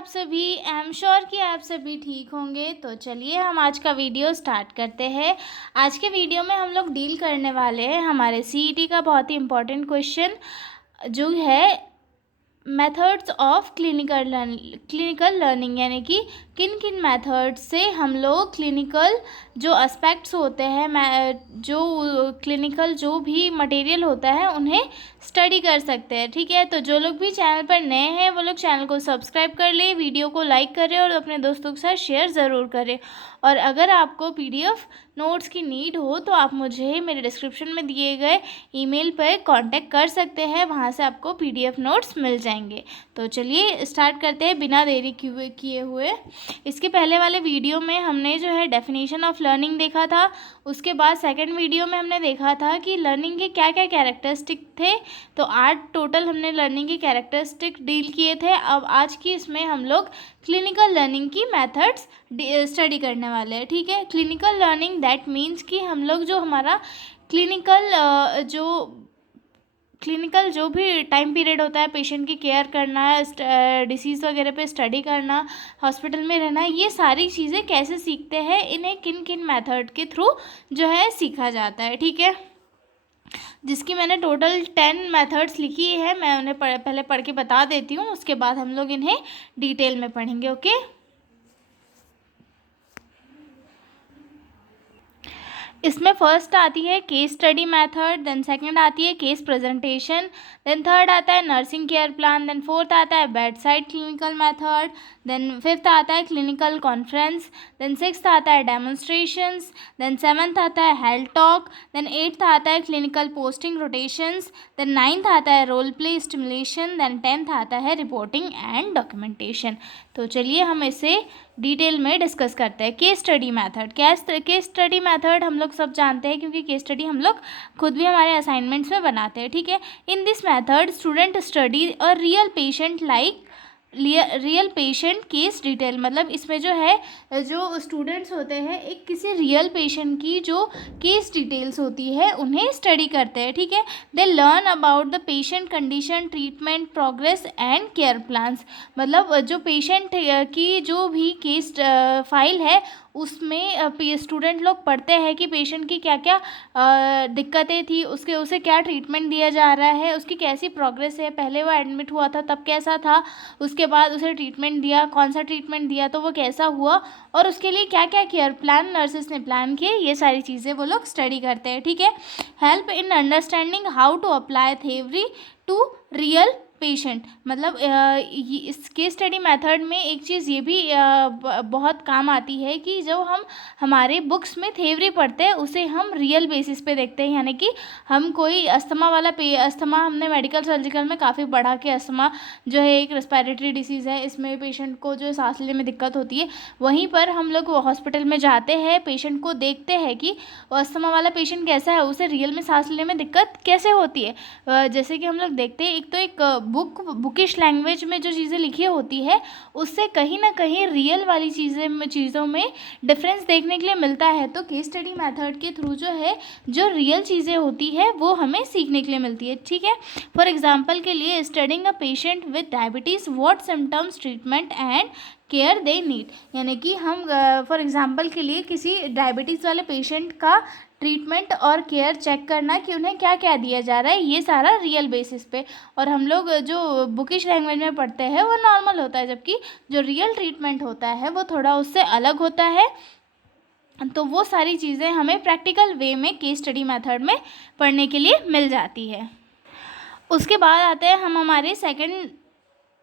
आप सभी? I am sure कि आप सभी ठीक होंगे। तो चलिए हम आज का वीडियो स्टार्ट करते हैं। आज के वीडियो में हम लोग डील करने वाले हैं हमारे सीईटी का बहुत ही इम्पोर्टेंट क्वेश्चन जो है मेथड्स ऑफ क्लिनिकल लर्निंग, यानी कि किन किन मेथड से हम लोग क्लिनिकल जो एस्पेक्ट्स होते हैं, जो क्लिनिकल जो भी मटेरियल होता है उन्हें स्टडी कर सकते हैं। ठीक है, तो जो लोग भी चैनल पर नए हैं वो लोग चैनल को सब्सक्राइब कर ले, वीडियो को लाइक करें और अपने दोस्तों के साथ शेयर ज़रूर करें। और अगर आपको पीडीएफ नोट्स की नीड हो तो आप मुझे मेरे डिस्क्रिप्शन में दिए गए ईमेल पर कांटेक्ट कर सकते हैं, वहां से आपको पीडीएफ नोट्स मिल जाएंगे। तो चलिए स्टार्ट करते हैं बिना देरी किए हुए। इसके पहले वाले वीडियो में हमने जो है डेफिनेशन ऑफ लर्निंग देखा था। उसके बाद सेकंड वीडियो में हमने देखा था कि लर्निंग के क्या क्या कैरेक्टरिस्टिक थे। तो 8 टोटल हमने लर्निंग के कैरेक्टरिस्टिक डील किए थे। अब आज की इसमें हम लोग क्लिनिकल लर्निंग की मेथड्स स्टडी करने वाले हैं। ठीक है, क्लिनिकल लर्निंग दैट मीन्स कि हम लोग जो हमारा क्लिनिकल जो भी टाइम पीरियड होता है, पेशेंट की केयर करना, डिसीज़ वगैरह पे स्टडी करना, हॉस्पिटल में रहना, ये सारी चीज़ें कैसे सीखते हैं, इन्हें किन किन मेथड के थ्रू जो है सीखा जाता है। ठीक है, जिसकी मैंने टोटल 10 मेथड्स लिखी है, मैं उन्हें पहले पढ़ के बता देती हूँ, उसके बाद हम लोग इन्हें डिटेल में पढ़ेंगे। ओके, इसमें फर्स्ट आती है case study method, then second आती है केस प्रेजेंटेशन, देन थर्ड आता है nursing care plan, then fourth आता है bed side clinical method, then fifth आता है क्लिनिकल कॉन्फ्रेंस, देन सिक्स्थ आता है डेमोन्स्ट्रेशंस, देन सेवन्थ आता है हेल्थ टॉक, देन एट्थ आता है clinical posting rotations, then ninth आता है role play stimulation, then 10th आता है रिपोर्टिंग एंड डॉक्यूमेंटेशन। तो चलिए हम इसे डिटेल में डिस्कस करते हैं। Case study method, case study method हम लोग सब जानते हैं क्योंकि केस स्टडी हम लोग खुद भी हमारे असाइनमेंट्स में बनाते हैं। ठीक है, in this method student study और रियल पेशेंट केस डिटेल, मतलब इसमें जो है जो स्टूडेंट्स होते हैं एक किसी रियल पेशेंट की जो केस डिटेल्स होती है उन्हें स्टडी करते हैं। ठीक है, they learn about the patient condition, treatment progress and care plans, मतलब जो पेशेंट की जो भी केस फाइल है उसमें स्टूडेंट लोग पढ़ते हैं कि पेशेंट की क्या क्या दिक्कतें थी, उसे क्या ट्रीटमेंट दिया जा रहा है, उसकी कैसी प्रोग्रेस है, पहले वो एडमिट हुआ था तब कैसा था, उसके बाद उसे ट्रीटमेंट दिया, कौन सा ट्रीटमेंट दिया तो वो कैसा हुआ, और उसके लिए क्या क्या केयर प्लान नर्सेस ने प्लान किए, ये सारी चीज़ें वो लोग स्टडी करते हैं। ठीक है, help in understanding how to apply theory to real patient, मतलब इस केस स्टडी मेथड में एक चीज़ ये भी बहुत काम आती है कि जब हम हमारे बुक्स में थ्योरी पढ़ते हैं उसे हम रियल बेसिस पे देखते हैं, यानी कि हम कोई अस्थमा हमने मेडिकल सर्जिकल में काफ़ी पढ़ा कि अस्थमा जो है एक रेस्पिरेटरी डिसीज़ है, इसमें पेशेंट को जो सांस लेने में दिक्कत होती है। वहीं पर हम लोग हॉस्पिटल में जाते हैं, पेशेंट को देखते हैं कि अस्थमा वाला पेशेंट कैसा है, उसे रियल में सांस लेने में दिक्कत कैसे होती है। जैसे कि हम लोग देखते हैं एक बुकिश लैंग्वेज में जो चीज़ें लिखी होती है उससे कहीं ना कहीं रियल वाली चीज़ों में डिफरेंस देखने के लिए मिलता है। तो केस स्टडी मेथड के थ्रू जो है जो रियल चीज़ें होती है वो हमें सीखने के लिए मिलती है। ठीक है, फॉर एग्जांपल के लिए studying a patient with diabetes, what symptoms, treatment and care they need, यानी कि हम फॉर एग्जांपल के लिए किसी डायबिटीज़ वाले पेशेंट का ट्रीटमेंट और केयर चेक करना कि उन्हें क्या क्या दिया जा रहा है, ये सारा रियल बेसिस पे। और हम लोग जो बुकिश लैंग्वेज में पढ़ते हैं वो नॉर्मल होता है, जबकि जो रियल ट्रीटमेंट होता है वो थोड़ा उससे अलग होता है। तो वो सारी चीज़ें हमें प्रैक्टिकल वे में केस स्टडी मेथड में पढ़ने के लिए मिल जाती है। उसके बाद आते हैं हम हमारे सेकंड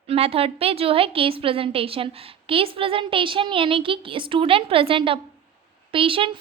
मेथड पे जो है केस प्रेजेंटेशन। केस प्रेजेंटेशन यानी कि student present a patient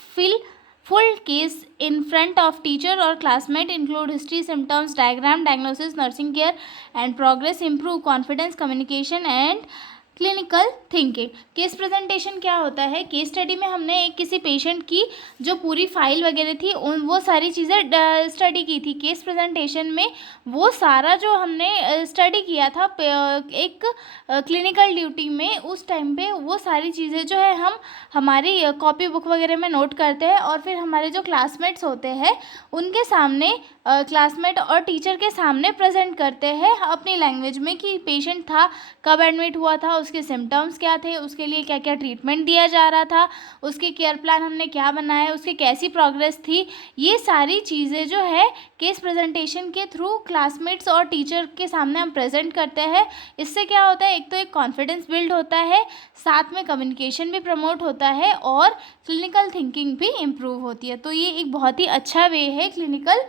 full case in front of teacher or classmate, include history, symptoms, diagram, diagnosis, nursing care and progress, improve confidence, communication and clinical thinking. Case presentation क्या होता है, case study में हमने एक किसी patient की जो पूरी फाइल वगैरह थी वो सारी चीज़ें स्टडी की थी। केस प्रेजेंटेशन में वो सारा जो हमने स्टडी किया था एक क्लिनिकल ड्यूटी में, उस टाइम पे वो सारी चीज़ें जो है हम हमारी कॉपी बुक वगैरह में नोट करते हैं और फिर हमारे जो क्लासमेट्स होते हैं उनके सामने क्लासमेट और टीचर के सामने प्रेजेंट करते हैं अपनी लैंग्वेज में कि पेशेंट था, कब एडमिट हुआ था, उसके सिम्टम्स क्या थे, उसके लिए क्या क्या ट्रीटमेंट दिया जा रहा था, उसके केयर प्लान हमने क्या बनाया, उसकी कैसी प्रोग्रेस थी, ये सारी चीज़ें जो है केस प्रेजेंटेशन के थ्रू क्लासमेट्स और टीचर के सामने हम प्रेजेंट करते हैं। इससे क्या होता है, एक तो एक कॉन्फिडेंस बिल्ड होता है, साथ में कम्युनिकेशन भी प्रमोट होता है और क्लिनिकल थिंकिंग भी इम्प्रूव होती है। तो ये एक बहुत ही अच्छा वे है क्लिनिकल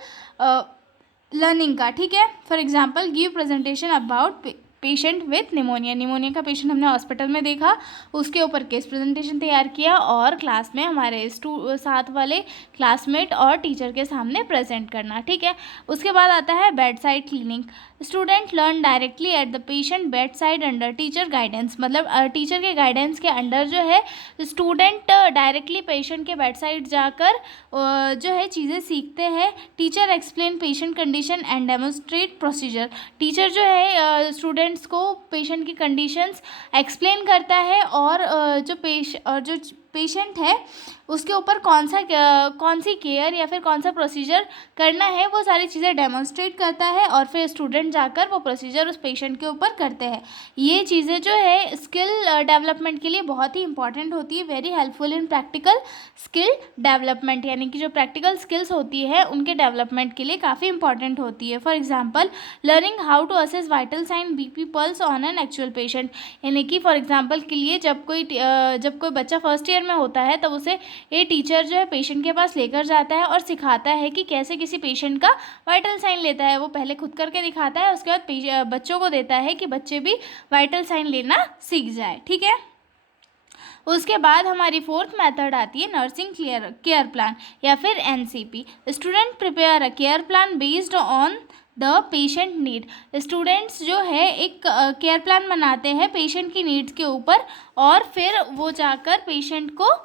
लर्निंग का, ठीक है। For example give presentation about patient with pneumonia का पेशेंट हमने हॉस्पिटल में देखा, उसके ऊपर केस प्रेजेंटेशन तैयार किया और क्लास में हमारे साथ वाले क्लासमेट और टीचर के सामने प्रेजेंट करना, ठीक है। उसके बाद आता है bed side cleaning. Student learn directly at the patient bed side under teacher guidance, मतलब टीचर के गाइडेंस के अंडर जो है स्टूडेंट डायरेक्टली पेशेंट के बेड साइड जाकर जो है चीज़ें सीखते हैं। Teacher explain patient condition and demonstrate procedure, teacher जो है स्टूडेंट्स को पेशेंट की कंडीशंस एक्सप्लेन करता है और जो पेशेंट है उसके ऊपर कौन सी केयर या फिर कौन सा प्रोसीजर करना है वो सारी चीज़ें डेमोन्स्ट्रेट करता है और फिर स्टूडेंट जाकर वो प्रोसीजर उस पेशेंट के ऊपर करते हैं। ये चीज़ें जो है स्किल डेवलपमेंट के लिए बहुत ही इंपॉर्टेंट होती है, very helpful in practical skill development, यानी कि जो प्रैक्टिकल स्किल्स होती है उनके डेवलपमेंट के लिए काफ़ी इंपॉर्टेंट होती है। For example learning how to assess vital sign BP pulse on an actual patient, यानी कि फॉर एग्जाम्पल के लिए जब कोई बच्चा फर्स्ट ईयर में होता है तब उसे ये टीचर जो है पेशेंट के पास लेकर जाता है और सिखाता है कि कैसे किसी पेशेंट का वाइटल साइन लेता है। वो पहले खुद करके दिखाता है, उसके बाद बच्चों को देता है कि बच्चे भी वाइटल साइन लेना सीख जाए, ठीक है। उसके बाद हमारी फोर्थ मेथड आती है नर्सिंग केयर प्लान या फिर NCP. Student prepare a care plan based on the patient need, students जो है एक केयर प्लान बनाते हैं पेशेंट की नीड्स के ऊपर और फिर वो जाकर पेशेंट को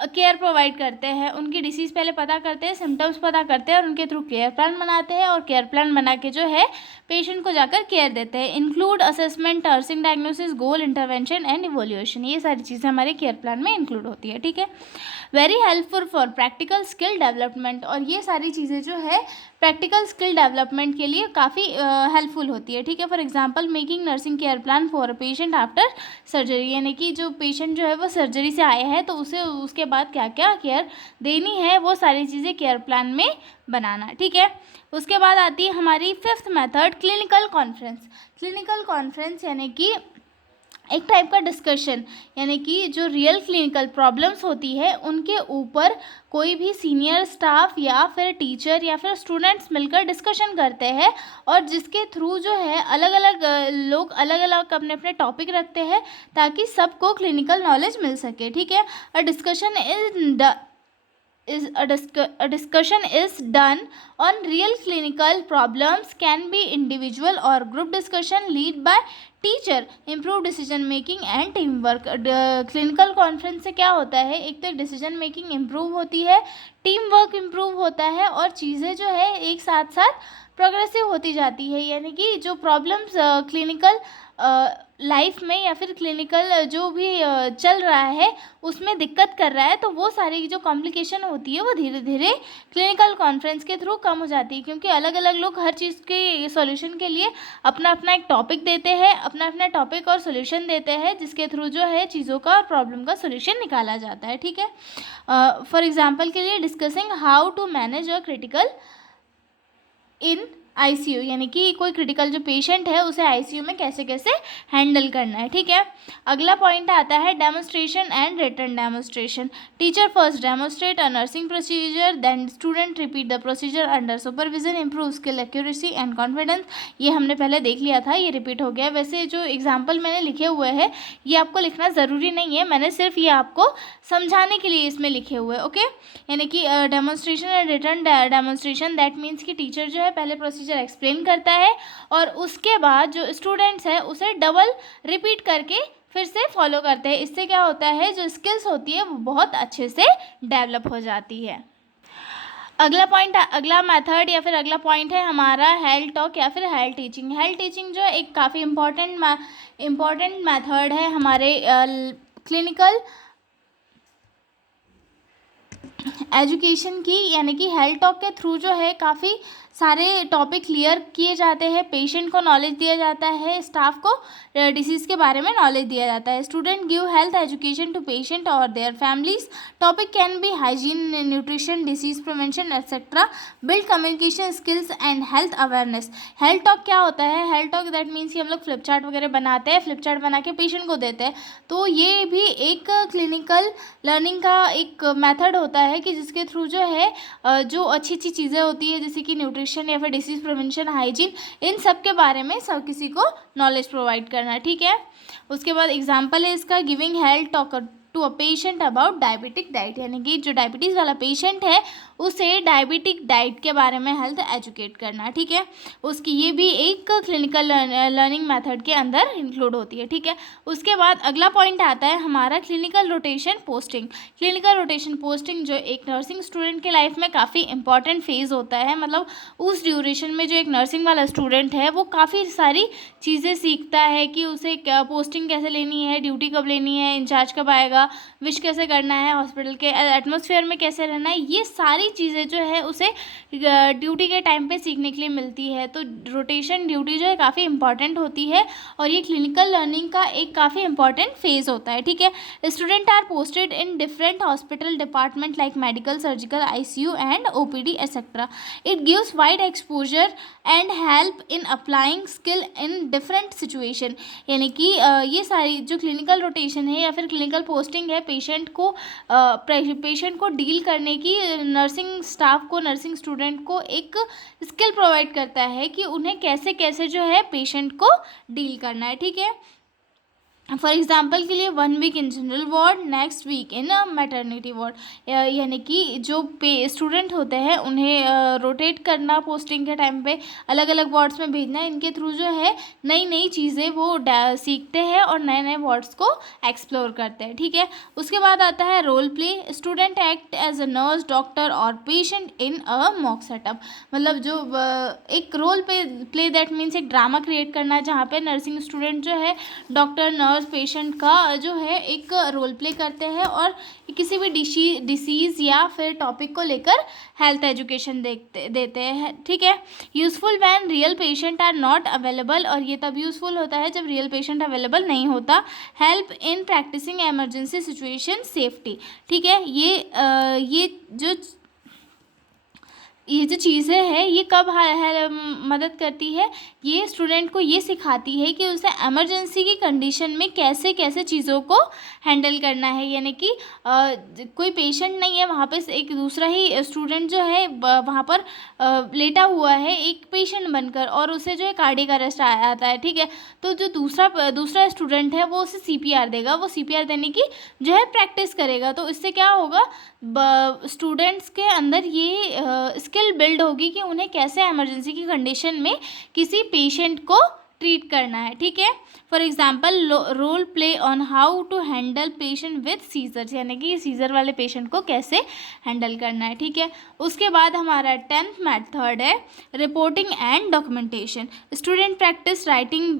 केयर प्रोवाइड करते हैं, उनकी डिसीज़ पहले पता करते हैं, सिम्टम्स पता करते हैं और उनके थ्रू केयर प्लान बनाते हैं और केयर प्लान बना के जो है पेशेंट को जाकर केयर देते हैं। Include assessment, nursing diagnosis, goal, intervention and evolution, ये सारी चीज़ें हमारे केयर प्लान में इंक्लूड होती है, ठीक है। Very helpful for practical skill development, और ये सारी चीज़ें जो है प्रैक्टिकल स्किल डेवलपमेंट के लिए काफ़ी हेल्पफुल होती है, ठीक है। For example making nursing care plan for a patient after surgery, यानी कि जो पेशेंट जो है वो सर्जरी से आया है तो उसे उसके बाद क्या क्या केयर देनी है वो सारी चीज़ें केयर प्लान में बनाना, ठीक है। उसके बाद आती है हमारी fifth method clinical conference. Clinical conference यानी कि एक टाइप का डिस्कशन, यानी कि जो रियल क्लिनिकल प्रॉब्लम्स होती है उनके ऊपर कोई भी सीनियर स्टाफ या फिर टीचर या फिर स्टूडेंट्स मिलकर डिस्कशन करते हैं और जिसके थ्रू जो है अलग अलग लोग अलग अलग अपने अपने टॉपिक रखते हैं ताकि सबको क्लिनिकल नॉलेज मिल सके, ठीक है। अ discussion is done on real clinical problems, can be individual or group discussion, lead by teacher, improve decision making and team work. Clinical conference से क्या होता है, एक तो डिसीजन मेकिंग इम्प्रूव होती है, टीम वर्क इम्प्रूव होता है और चीज़ें जो है एक साथ साथ प्रोग्रेसिव होती जाती है, यानी कि जो प्रॉब्लम्स क्लिनिकल लाइफ में या फिर क्लिनिकल जो भी चल रहा है उसमें दिक्कत कर रहा है तो वो सारी जो कॉम्प्लिकेशन होती है वो धीरे धीरे क्लिनिकल कॉन्फ्रेंस के थ्रू कम हो जाती है, क्योंकि अलग अलग लोग हर चीज़ के सॉल्यूशन के लिए अपना अपना एक टॉपिक देते हैं, अपना अपना टॉपिक और सॉल्यूशन देते हैं जिसके थ्रू जो है चीज़ों का और प्रॉब्लम का सॉल्यूशन निकाला जाता है, ठीक है। फॉर एग्जांपल के लिए discussing how to manage a critical in ICU, यानी कि कोई क्रिटिकल जो पेशेंट है उसे आईसीयू में कैसे कैसे हैंडल करना है, ठीक है। अगला पॉइंट आता है demonstration and return demonstration. Teacher first demonstrate a nursing procedure, then student repeat the procedure under supervision, improve skill, accuracy and confidence. ये हमने पहले देख लिया था, ये रिपीट हो गया। वैसे जो एग्जाम्पल मैंने लिखे हुए हैं ये आपको लिखना ज़रूरी नहीं है, मैंने सिर्फ ये आपको समझाने के लिए इसमें लिखे हुए, ओके। यानी कि demonstration and return demonstration, that means कि टीचर जो है पहले प्रोसीजर एक्सप्लेन करता है और उसके बाद जो स्टूडेंट्स हैं उसे डबल रिपीट करके फिर से फॉलो करते हैं। इससे क्या होता है, जो स्किल्स होती है वो बहुत अच्छे से डेवलप हो जाती है। अगला मेथड या फिर अगला पॉइंट है हमारा हेल्थ टॉक या फिर हेल्थ टीचिंग। हेल्थ टीचिंग जो एक काफ़ी इम्पॉर्टेंट मेथड है हमारे क्लिनिकल एजुकेशन की, यानी कि हेल्थ टॉक के थ्रू जो है काफ़ी सारे टॉपिक क्लियर किए जाते हैं, पेशेंट को नॉलेज दिया जाता है, स्टाफ को डिसीज़ के बारे में नॉलेज दिया जाता है। Student give health education to patient और their families. Topic can be hygiene, nutrition, disease prevention etcetera. Build communication skills and health awareness. Health talk क्या होता है? हेल्थ टॉक दैट मीन्स कि हम लोग फ्लिप चार्ट वगैरह बनाते हैं, फ्लिप चार्ट बना के पेशेंट को देते हैं। तो ये भी एक क्लिनिकल लर्निंग का एक मेथड होता है कि जिसके थ्रू जो है जो अच्छी अच्छी चीज़ें होती है जैसे कि न्यूट्रिशन या फिर डिसीज़ प्रिवेंशन, हाइजीन, इन सब के बारे में सब किसी को नॉलेज प्रोवाइड करना। ठीक है, उसके बाद एग्जांपल है इसका, giving health talk to a patient about diabetic diet, यानी कि जो डायबिटीज़ वाला पेशेंट है उसे डायबिटिक डाइट के बारे में हेल्थ एजुकेट करना। ठीक है, उसकी ये भी एक क्लिनिकल लर्निंग मेथड के अंदर इंक्लूड होती है। ठीक है, उसके बाद अगला पॉइंट आता है हमारा clinical rotation posting. Clinical rotation posting जो एक नर्सिंग स्टूडेंट के लाइफ में काफ़ी इंपॉर्टेंट फेज़ होता है। मतलब उस ड्यूरेशन में जो एक नर्सिंग वाला स्टूडेंट है वो काफ़ी सारी चीज़ें सीखता है कि उसे क्या पोस्टिंग कैसे लेनी है, ड्यूटी कब लेनी है, इंचार्ज कब आएगा, विश कैसे करना है, हॉस्पिटल के एटमॉस्फेयर में कैसे रहना है, ये सारी चीज़ें जो है उसे ड्यूटी के टाइम पे सीखने के लिए मिलती है। तो रोटेशन ड्यूटी जो है काफ़ी इंपॉर्टेंट होती है और ये क्लिनिकल लर्निंग का एक काफ़ी इंपॉर्टेंट फेज़ होता है। ठीक है, student are posted in different hospital department like medical, surgical, ICU and OPD etcetera. It gives wide exposure and help in applying skill in different situation. यानी कि ये सारी जो क्लिनिकल रोटेशन है या फिर क्लिनिकल पोस्टिंग है पेशेंट को डील करने की, नर्सिंग स्टाफ को, नर्सिंग स्टूडेंट को एक स्किल प्रोवाइड करता है कि उन्हें कैसे कैसे जो है पेशेंट को डील करना है। ठीक है, फॉर एग्जाम्पल के लिए 1 week in general ward, next week in maternity ward. यानी कि जो स्टूडेंट होते हैं उन्हें रोटेट करना, पोस्टिंग के टाइम पे अलग अलग वार्ड्स में भेजना, इनके थ्रू जो है नई नई चीज़ें वो सीखते हैं और नए नए वार्ड्स को एक्सप्लोर करते हैं। ठीक है, उसके बाद आता है role play. Student act as a nurse, doctor और patient in a mock setup. मतलब जो एक रोल प्ले दैट मीन्स एक ड्रामा क्रिएट करना जहाँ पे नर्सिंग स्टूडेंट जो है डॉक्टर, नर्स, पेशेंट का जो है एक रोल प्ले करते हैं और किसी भी डिसीज़ या फिर टॉपिक को लेकर हेल्थ एजुकेशन देते हैं। ठीक है, useful when real patient are not available, और ये तब यूज़फुल होता है जब रियल पेशेंट अवेलेबल नहीं होता। Help in practicing emergency situation safety. ठीक है, ये जो चीज़ें हैं ये कब मदद करती है, ये स्टूडेंट को ये सिखाती है कि उसे इमरजेंसी की कंडीशन में कैसे कैसे चीज़ों को हैंडल करना है। यानी कि कोई पेशेंट नहीं है वहाँ पे, एक दूसरा ही स्टूडेंट जो है वहाँ पर लेटा हुआ है एक पेशेंट बनकर, और उसे जो है कार्डियक अरेस्ट आता है। ठीक है, तो जो दूसरा स्टूडेंट है वो उसे सीपीआर देगा, वो सीपीआर देने की जो है प्रैक्टिस करेगा। तो इससे क्या होगा, स्टूडेंट्स के अंदर ये स्किल बिल्ड होगी कि उन्हें कैसे इमरजेंसी की कंडीशन में किसी पेशेंट को ट्रीट करना है। ठीक है, for example role play on how to handle patient with seizures, यानी कि सीजर वाले पेशेंट को कैसे हैंडल करना है। ठीक है, उसके बाद हमारा 10th मेथड है reporting and documentation. Student practice writing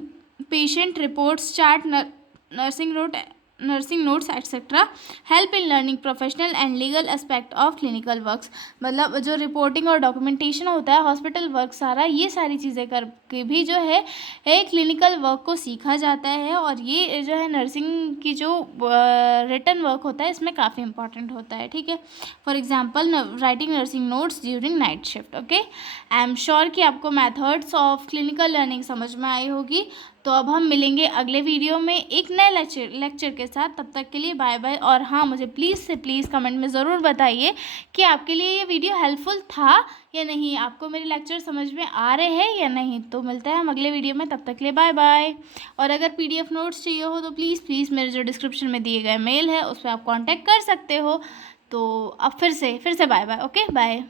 patient reports, chart, nursing notes etcetera. Help in learning professional and legal aspect of clinical works. मतलब जो रिपोर्टिंग और डॉक्यूमेंटेशन होता है, हॉस्पिटल वर्क, सारा ये सारी चीज़ें करके भी जो है क्लिनिकल वर्क को सीखा जाता है, और ये जो है नर्सिंग की जो रिटन वर्क होता है इसमें काफ़ी इंपॉर्टेंट होता है। ठीक है, for example writing nursing notes during night shift. Okay, I am sure कि आपको मैथड्स ऑफ क्लिनिकल लर्निंग समझ में आई होगी। तो अब हम मिलेंगे अगले वीडियो में एक नए लेक्चर के साथ। तब तक के लिए बाय बाय। और हाँ, मुझे प्लीज़ से प्लीज़ कमेंट में ज़रूर बताइए कि आपके लिए ये वीडियो हेल्पफुल था या नहीं, आपको मेरे लेक्चर समझ में आ रहे हैं या नहीं। तो मिलते हैं हम अगले वीडियो में, तब तक के लिए बाय बाय। और अगर PDF नोट्स चाहिए हो तो प्लीज़ मेरे जो डिस्क्रिप्शन में दिए गए मेल है उस पर आप कॉन्टैक्ट कर सकते हो। तो अब फिर से बाय बाय। Okay, bye.